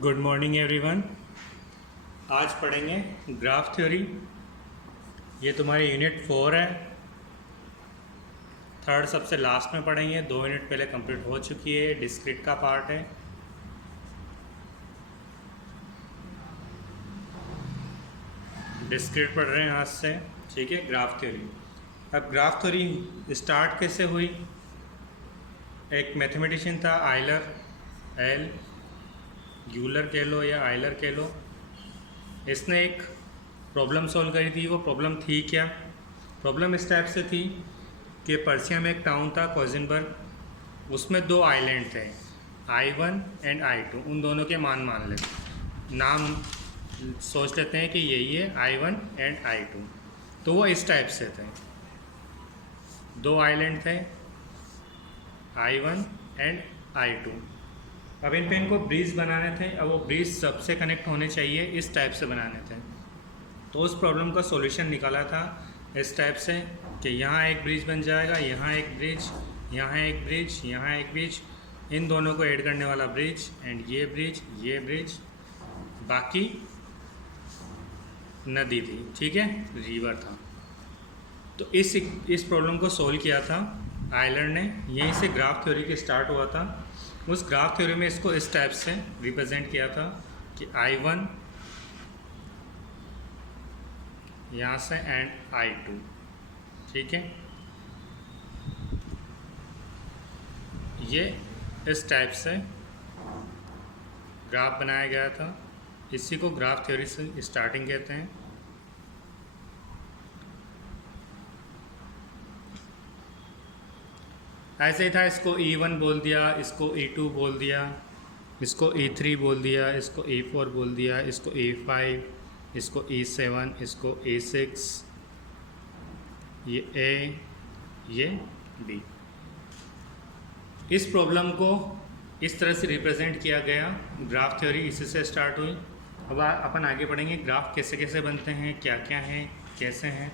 Good morning everyone. आज पढ़ेंगे graph theory. ये तुम्हारी यूनिट 4 है। थर्ड सबसे लास्ट में पढ़ेंगे, 2 यूनिट पहले कंप्लीट हो चुकी है। डिस्क्रीट का पार्ट है। डिस्क्रीट पढ़ रहे हैं आज से, ठीक है। Graph theory. अब ग्राफ थ्योरी स्टार्ट कैसे हुई? एक मैथमेटिशियन था आइलर, एल यूलर कह लो या आइलर कह लो। इसने एक प्रॉब्लम सॉल्व करी थी। वो प्रॉब्लम थी क्या? प्रॉब्लम इस टाइप से थी कि पर्सिया में एक टाउन था कोजिनबर्ग। उसमें 2 आइलैंड थे, I1 एंड I2। उन दोनों के मान लेते, नाम सोच लेते हैं कि यही है I1 एंड I2। तो वो इस टाइप से थे, 2 आइलैंड थे, I1 एंड I2। अब इन पे इनको ब्रिज बनाने थे। अब वो ब्रिज सबसे कनेक्ट होने चाहिए, इस टाइप से बनाने थे। तो उस प्रॉब्लम का सॉल्यूशन निकाला था इस टाइप से कि यहाँ एक ब्रिज बन जाएगा, यहाँ एक ब्रिज, यहाँ एक ब्रिज, यहाँ एक ब्रिज, इन दोनों को ऐड करने वाला ब्रिज, एंड ये ब्रिज, ये ब्रिज, बाकी नदी थी, ठीक है, रिवर था। तो इस प्रॉब्लम को सोल्व किया था आइलर ने। यहीं से ग्राफ थ्योरी के स्टार्ट हुआ था। उस ग्राफ थ्योरी में इसको इस टाइप से रिप्रेजेंट किया था कि I1 यहाँ से एंड I2, ठीक है। ये इस टाइप से ग्राफ बनाया गया था। इसी को ग्राफ थ्योरी से स्टार्टिंग कहते हैं। ऐसे ही था, इसको E1 बोल दिया, इसको E2 बोल दिया, इसको E3 बोल दिया, इसको E4 बोल दिया, इसको E5, इसको E7, इसको E6, ये A, ये B। इस प्रॉब्लम को इस तरह से रिप्रेजेंट किया गया। ग्राफ थ्योरी इसी से स्टार्ट हुई। अब अपन आगे बढ़ेंगे, ग्राफ कैसे कैसे बनते हैं, क्या क्या हैं, कैसे हैं।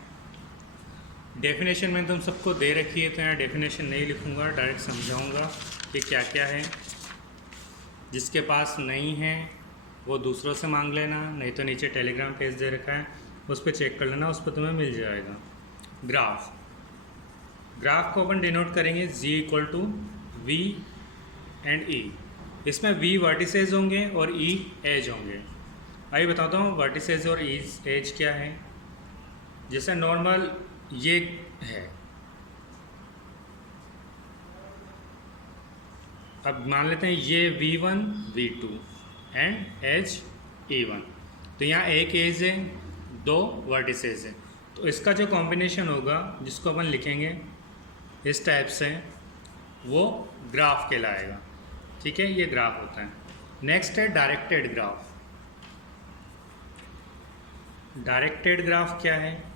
डेफिनेशन में तुम सबको दे रखी है, तो यहाँ डेफिनेशन नहीं लिखूँगा, डायरेक्ट समझाऊँगा कि क्या क्या है। जिसके पास नहीं है वो दूसरों से मांग लेना, नहीं तो नीचे टेलीग्राम पेज दे रखा है, उस पर चेक कर लेना, उस पर तुम्हें मिल जाएगा। ग्राफ को अपन डिनोट करेंगे G = V एंड E। इसमें V वर्टिसेस होंगे और E एज होंगे। आइए बताता हूँ वर्टिसेस और एज क्या है। जैसे नॉर्मल ये है, अब मान लेते हैं ये V1 V2 and as E1। तो यहाँ एक एज है, 2 वर्टिसेस है। तो इसका जो कॉम्बिनेशन होगा, जिसको अपन लिखेंगे इस टाइप से, वो ग्राफ कहलाएगा, ठीक है। ये ग्राफ होता है। नेक्स्ट है डायरेक्टेड ग्राफ। डायरेक्टेड ग्राफ क्या है?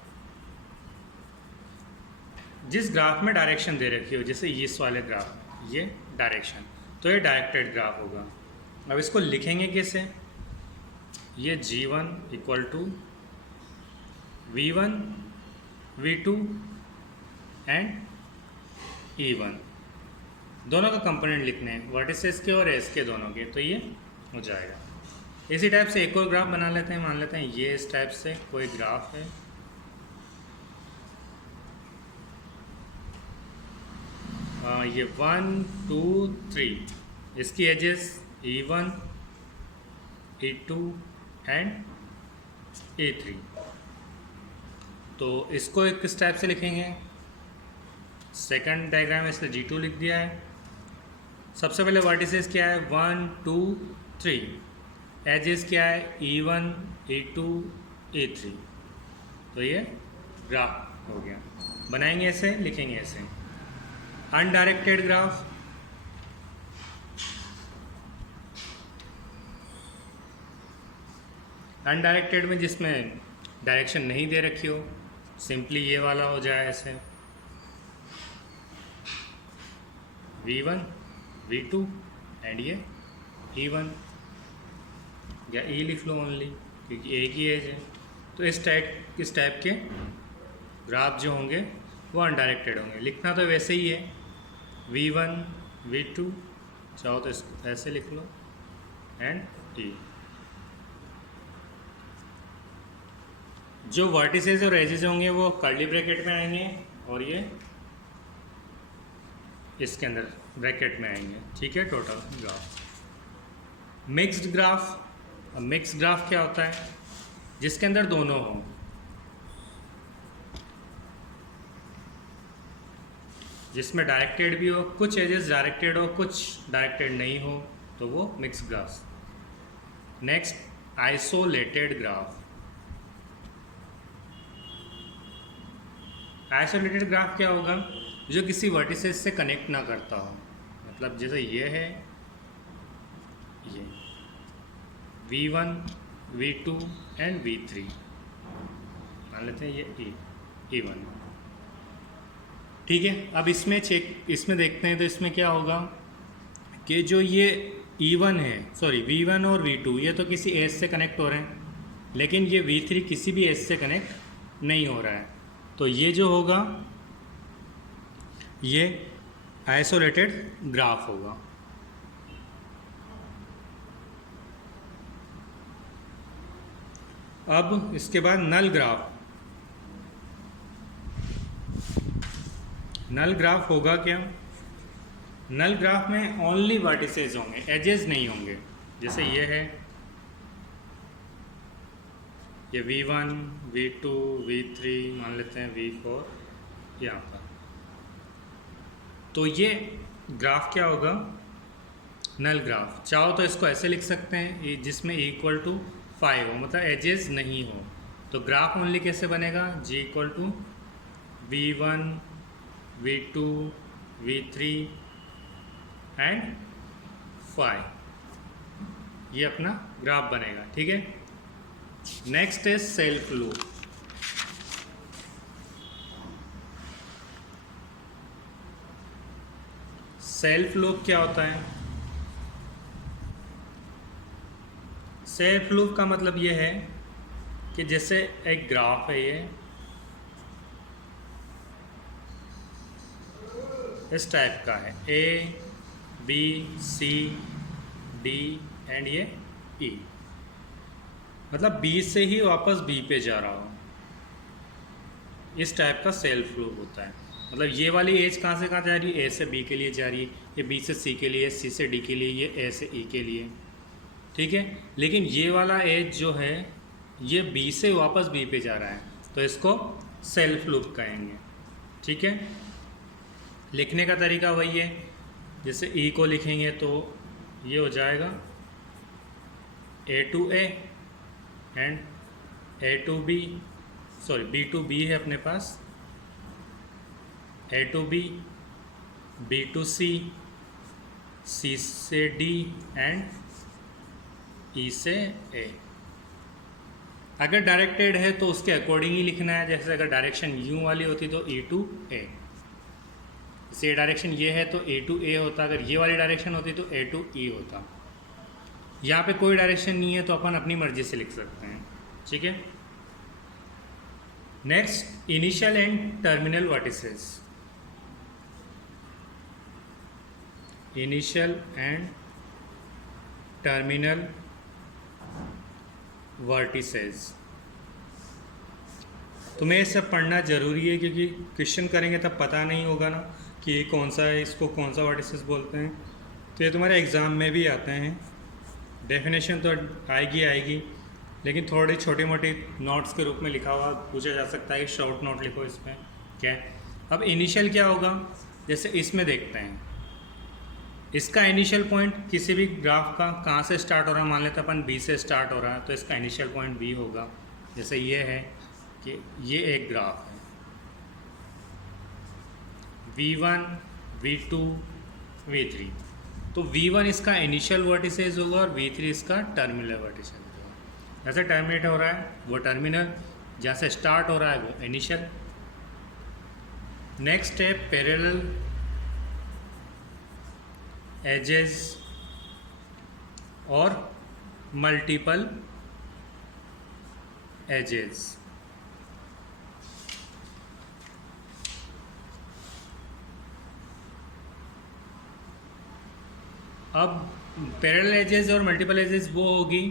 जिस ग्राफ में डायरेक्शन दे रखी हो, जैसे इस वाले ग्राफ, ये डायरेक्शन, तो ये डायरेक्टेड ग्राफ होगा। अब इसको लिखेंगे कैसे? ये G1 = V1 V2 and E1, दोनों का कंपोनेंट लिखने हैं, वर्टिसेस के और एज के दोनों के, तो ये हो जाएगा। इसी टाइप से एक और ग्राफ बना लेते हैं। मान लेते हैं ये इस टाइप से कोई ग्राफ है। ये 1 2 3, इसकी edges E1 E2 and E3। तो इसको एक किस टाइप से लिखेंगे? सेकंड डायग्राम में इसलिए G2 लिख दिया है। सबसे पहले वर्टिसेस क्या है? 1 2 3। एजेस क्या है? E1 E2 E3। तो ये ग्राफ हो गया। बनाएंगे ऐसे, लिखेंगे ऐसे। अनडायरेक्टेड ग्राफ, अनडायरेक्टेड में जिसमें डायरेक्शन नहीं दे रखी हो, सिंपली ये वाला हो जाए ऐसे, V1 V2 एंड ये E1, या E लिख लो ओनली, क्योंकि एक ही एज है। तो इस टाइप के ग्राफ जो होंगे वो अनडायरेक्टेड होंगे। लिखना तो वैसे ही है, V1 V2, चाहो तो इसको ऐसे लिख लो, एंड ई। जो वर्टिसेस और एजेस होंगे वो कर्ली ब्रैकेट में आएंगे और ये इसके अंदर ब्रैकेट में आएंगे, ठीक है। Total graph. Mixed graph. अब मिक्स्ड ग्राफ क्या होता है? जिसके अंदर दोनों हों, जिसमें डायरेक्टेड भी हो, कुछ एजेस डायरेक्टेड हो, कुछ डायरेक्टेड नहीं हो, तो वो mixed graph. Next isolated graph. Isolated graph क्या होगा? जो किसी वर्टिसेस से कनेक्ट ना करता हो, मतलब जैसे ये है, ये V1 V2 एंड V3 मान लेते हैं, ये E1, ठीक है। अब इसमें देखते हैं तो इसमें क्या होगा कि जो ये E1 है, सॉरी V1 और V2 ये तो किसी एज से कनेक्ट हो रहे हैं, लेकिन ये V3 किसी भी एज से कनेक्ट नहीं हो रहा है। तो ये जो होगा ये आइसोलेटेड ग्राफ होगा। अब इसके बाद नल ग्राफ। नल ग्राफ होगा क्या? नल ग्राफ में ओनली वर्टिसेस होंगे, एजेस नहीं होंगे। जैसे ये है, ये V1 V2 V3 मान लेते हैं, V4 यहाँ पर। तो ये ग्राफ क्या होगा? नल ग्राफ। चाहो तो इसको ऐसे लिख सकते हैं, जिसमें इक्वल टू 5 हो, मतलब एजेस नहीं हो। तो ग्राफ ओनली कैसे बनेगा? G equal to V1 V2 V3 and 5, ये अपना ग्राफ बनेगा, ठीक है। नेक्स्ट है सेल्फ लूप। सेल्फ लूप क्या होता है? सेल्फ लूप का मतलब ये है कि जैसे एक ग्राफ है, ये इस टाइप का है, A B C D and ये E, मतलब B से ही वापस B पे जा रहा हो, इस टाइप का सेल्फ लूप होता है। मतलब ये वाली एज कहाँ से कहाँ जा रही है? A से B के लिए जा रही है, ये B से C के लिए, C से D के लिए, ये A से E के लिए, ठीक है। लेकिन ये वाला एज जो है ये B से वापस B पे जा रहा है, तो इसको सेल्फ लूप कहेंगे, ठीक है। लिखने का तरीका वही है, जैसे E को लिखेंगे तो ये हो जाएगा A to A and A to B, sorry B to B है अपने पास, A to B, B to C, C से D एंड E से A। अगर डायरेक्टेड है तो उसके अकॉर्डिंग ही लिखना है। जैसे अगर डायरेक्शन U वाली होती तो E to A, जैसे डायरेक्शन ये है तो A to A होता, अगर ये वाली डायरेक्शन होती तो A to E होता। यहाँ पे कोई डायरेक्शन नहीं है तो अपन अपनी मर्जी से लिख सकते हैं, ठीक है। Next initial and terminal vertices. Initial and terminal vertices, तुम्हें ये सब पढ़ना ज़रूरी है, क्योंकि क्वेश्चन करेंगे तब पता नहीं होगा ना कि ये कौन सा है, इसको कौन सा वर्टिसेस बोलते हैं। तो ये तुम्हारे एग्ज़ाम में भी आते हैं। डेफिनेशन तो आएगी, लेकिन थोड़ी छोटी मोटी नोट्स के रूप में लिखा हुआ पूछा जा सकता है कि शॉर्ट नोट लिखो इसमें क्या है। अब इनिशियल क्या होगा? जैसे इसमें देखते हैं, इसका इनिशियल पॉइंट किसी भी ग्राफ का कहाँ से स्टार्ट हो रहा है, मान लेते हैं अपन B से स्टार्ट हो रहा है, तो इसका इनिशियल पॉइंट B होगा। जैसे ये है कि ये एक ग्राफ है, V1 V2 V3, तो V1 इसका इनिशियल वर्टिसेस होगा और V3 इसका टर्मिनल वर्टिसेस होगा। जैसे टर्मिनेट हो रहा है वो टर्मिनल, जैसे स्टार्ट हो रहा है वो इनिशियल। नेक्स्ट है पैरेलल एजेस और मल्टीपल एजेस। अब पैरेलल एजेस और मल्टीपल एजेस वो होगी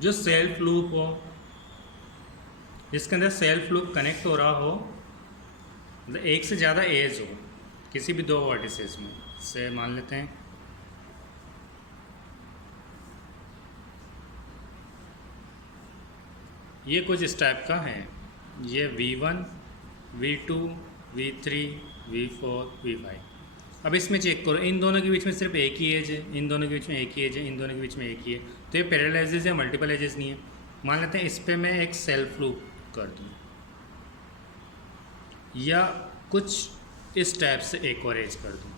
जो सेल्फ लूप हो, जिसके अंदर सेल्फ लूप कनेक्ट हो रहा हो, मतलब एक से ज़्यादा एज हो किसी भी दो वर्टिसेस में से। मान लेते हैं ये कुछ इस टाइप का है, ये V1 V2 V3 V4 V5। अब इसमें चेक करो, इन दोनों के बीच में सिर्फ एक ही एज है, इन दोनों के बीच में एक ही एज है, इन दोनों के बीच में एक ही है, तो ये पैरेलल एजेस या मल्टीपल एजेस नहीं है। मान लेते हैं इस पर मैं एक सेल्फ लूप कर दूँ या कुछ इस टाइप से एक और एज कर दूँ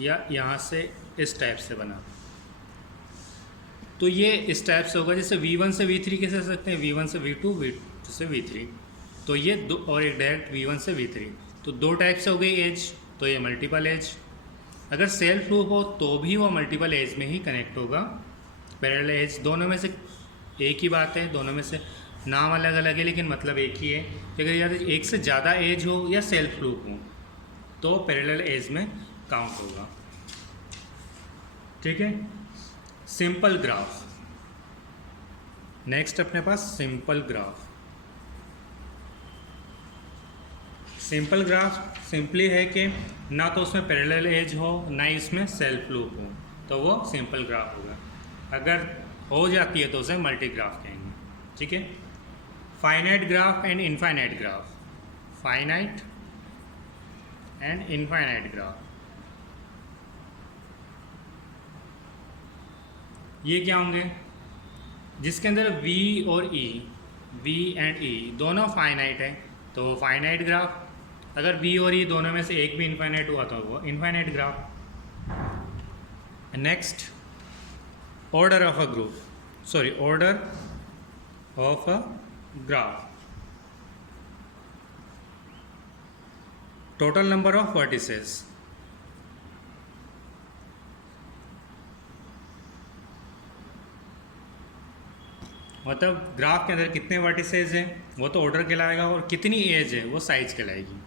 या यहाँ से इस टाइप से बना, तो ये इस टाइप से होगा। जैसे V1 से V3 कैसे कर सकते हैं, V1 से V2 V2 से V3, तो ये दो, और एक डायरेक्ट V1 से V3, तो दो टाइप से हो गई एज, तो ये मल्टीपल एज। अगर सेल्फ लूप हो तो भी वो मल्टीपल एज में ही कनेक्ट होगा। पैरेलल एज दोनों में से एक ही बात है, दोनों में से नाम अलग अलग है लेकिन मतलब एक ही है कि अगर यार एक से ज़्यादा एज हो या सेल्फ लूप हो तो पैरेलल एज में काउंट होगा। ठीक है, सिंपल ग्राफ। नेक्स्ट अपने पास simple graph. Simple graph simply है कि ना तो उसमें पैरेलल एज हो ना ही इसमें सेल्फ लूप हो, तो वो सिंपल ग्राफ होगा। अगर हो जाती है तो उसे मल्टी ग्राफ कहेंगे। ठीक है, finite graph and infinite graph. Finite and infinite graph, ये क्या होंगे, जिसके अंदर V और E, V एंड E दोनों फाइनाइट है तो फाइनाइट ग्राफ। अगर V और E दोनों में से एक भी इनफाइनाइट हुआ तो वो infinite graph. Next, order of a group, sorry order of a graph. Total number of vertices, मतलब ग्राफ के अंदर कितने वर्टिसेस हैं वो तो ऑर्डर कहलाएगा, और कितनी एज है वो साइज कहलाएगी।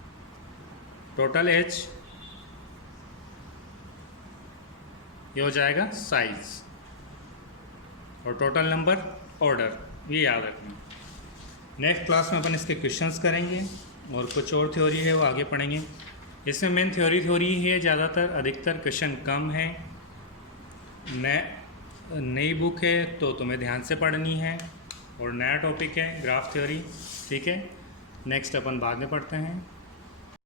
टोटल एज ये हो जाएगा साइज, और टोटल नंबर ऑर्डर, ये याद रखना। नेक्स्ट क्लास में अपन इसके क्वेश्चंस करेंगे और कुछ और थ्योरी है वो आगे पढ़ेंगे। इसमें मेन थ्योरी है, ज़्यादातर अधिकतर क्वेश्चन कम है। नई बुक है तो तुम्हें ध्यान से पढ़नी है, और नया टॉपिक है ग्राफ थ्योरी। ठीक है, नेक्स्ट अपन बाद में पढ़ते हैं।